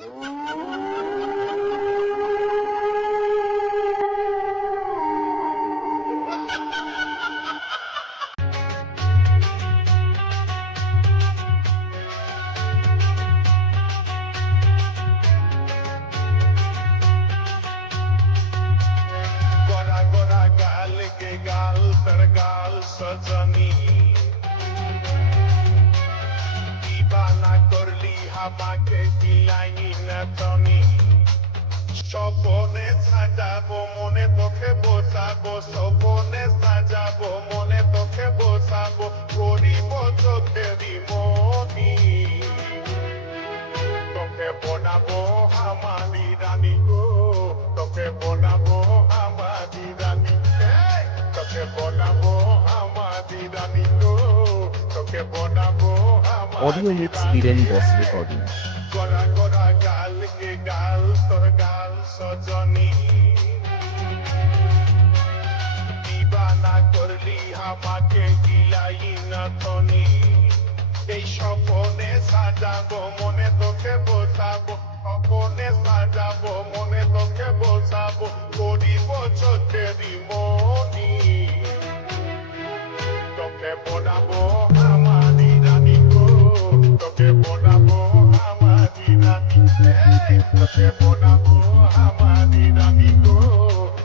गोरा गोरा गाल के गाल तर गाल सजनी दीवाना करली আমাকে বিলাইন তনি স্বপনে সাজাবো মনে তোকে বোঝাবো স্বপনে সাজাবো মনে তোকে বোঝাবো করিব চোখেরই মনি তোকে বনাবো আমারি রানী গো তোকে বনাবো আমারি রানী তোকে বনাবো আমারি রানী গো তোকে বনাবো অডিও মিক্স বীরেন বস রেকর্ডিং। গোরা গোরা গাল কে গাল তোর গাল সজনী দিবানা করলি আমাকে গিলাই না তনি এই স্বপনে সাজাবো মনে তোকে বোঝাবো স্বপনে সাজাবো মনে তোকে বোঝাবো করিব চোখেরই মনি তোকে বনাবো আমারি রানী গো তোকে বনাবো আমারি রানী তোকে বনাবো আমারি রানী গো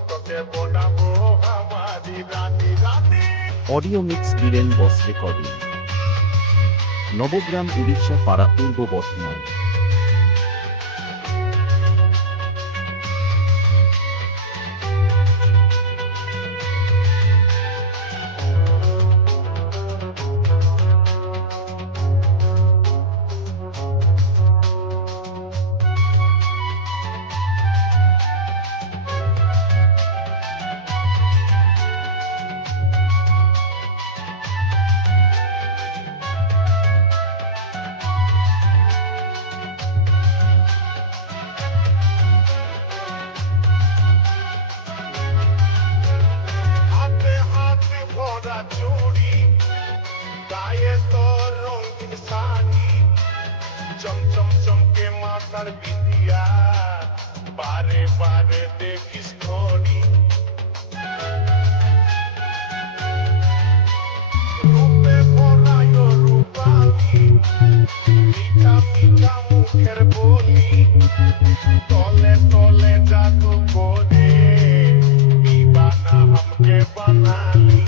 তোকে বনাবো আমারি রানী রানী অডিও মিক্স বীরেন বস রেকর্ডিং। নবগ্রাম উড়িষ্যা পাড়া পূর্ব বর্ধমান। হাতে হাতে ভরা চুড়ি গায়ে তোর রঙিন শাড়ি চমচম চমকে মাথার বিদিয়া বারে বারে দেখিস ঘড়ি রূপে ভরায় রূপালি মিঠা মিঠা মুখের বলি তলে তলে জাদু করে দিবানা हमके বানালি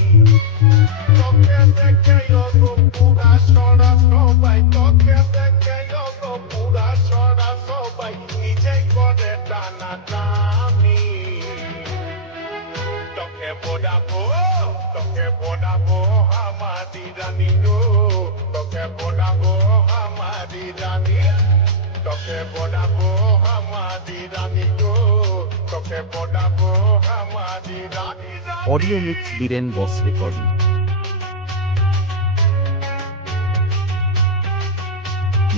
তোকে দেখে গো পুরা ছড়া সবাই তোকে দেখে গো পুরা ছড়া সবাই নিজে করে টানা টানি তোকে বনাবো আমারি রানী গো তোকে বনাবো আমারি রানী তোকে বনাবো আমারি রানী গো তোকে বনাবো আমারি রানী অডিও মিক্স বীরেন বস রেকর্ডিং।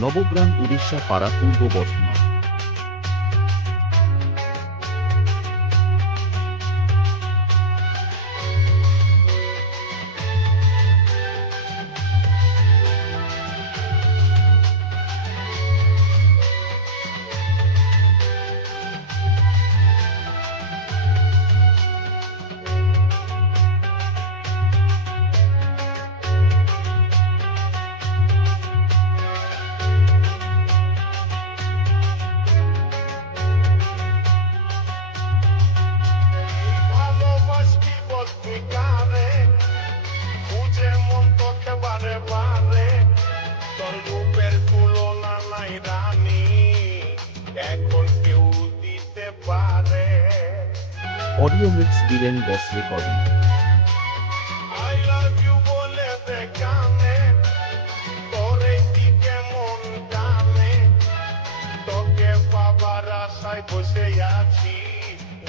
নবগ্রাম উড়িষ্যা পাড়া পূর্ব বর্ধমান। ভালোবাসি বলতে কারে খুঁজে মন তোকে বারে বারে তোর রূপের তুলনা নাই রানী এখন কেউ দিতে পারে audio mix Biren boss recording. I love you বলে দে কানে তোর এই দিকে মন টানে তোকে পাবার আশায় বসে আছি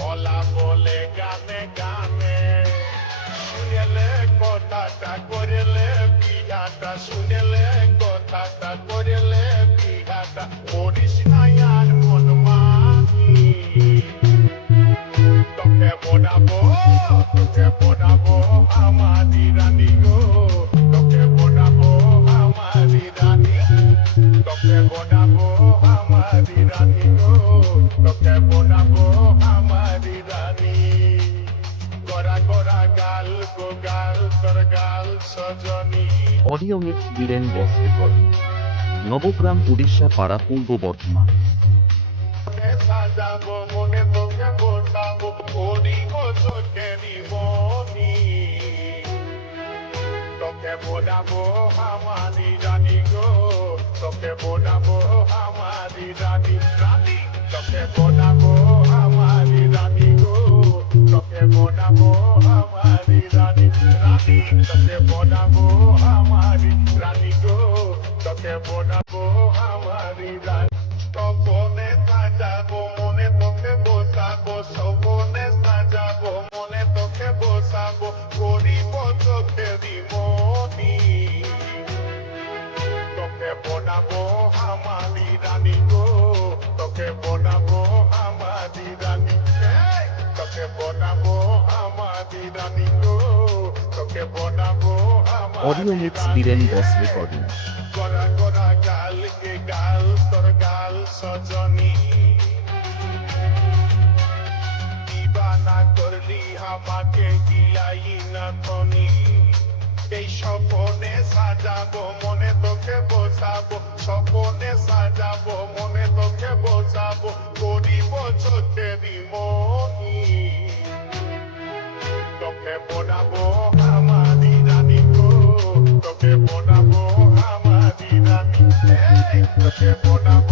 বলা বলে গানে গানে শুনেলে কথাটা করেলে বিয়াটা শুনেলে কথাটা করেলে বিয়াটা করিস না আর মন মানি তোকে বনাবো আমারি রানী গো তোকে বনাবো আমারি রানী তোকে বনাবো আমারি আমারি রানী গো তোকে বোনাবো আমারি রানী গোরা গোরা গাল গো গাল তোর গাল সজনী অডিও মিক্স বীরেন বস রেকর্ডিং নবগ্রাম উড়িষ্যা পাড়া পূর্ব বর্ধমান মনে সাজাবো মনে তোকে বোনাবো করিব চোখেরি মনি তোকে বোনাবো আমারি রানী গো তোকে বোনাবো আমারি রানী রানী তোকে বোনাবো আমারি রানী গো তোকে বোনাবো আমারি রানী রানী তোকে বোনাবো আমারি রানী গো তোকে বোনাবো আমারি রানী স্বপনে সাজাবো মনে তোকে বসাবো স্বপনে সাজাবো মনে তোকে বসাবো করিব চোখেরি মনি তোকে বোনাবো আমারি রানী গো তোকে বোনাবো আমারি রানী এই, তোকে বোনাবো আমারি রানী গো তোকে বোনাবো অডিও আমারি মিক্স রানী বীরেন বস রেকর্ডিং গোরা গোরা গাল কে গাল তোর গাল সজনী দিবানা করলি আমাকে গিলাই না তনি এই স্বপনে সাজাবো মনে তোকে বসাবো স্বপনে সাজাবো মনে তোকে বসাবো করিব চোখেরি মনি তোকে বোনাবো আমারি রানী গো তোকে বোনাবো আমারি রানী এই, তোকে বোনাবো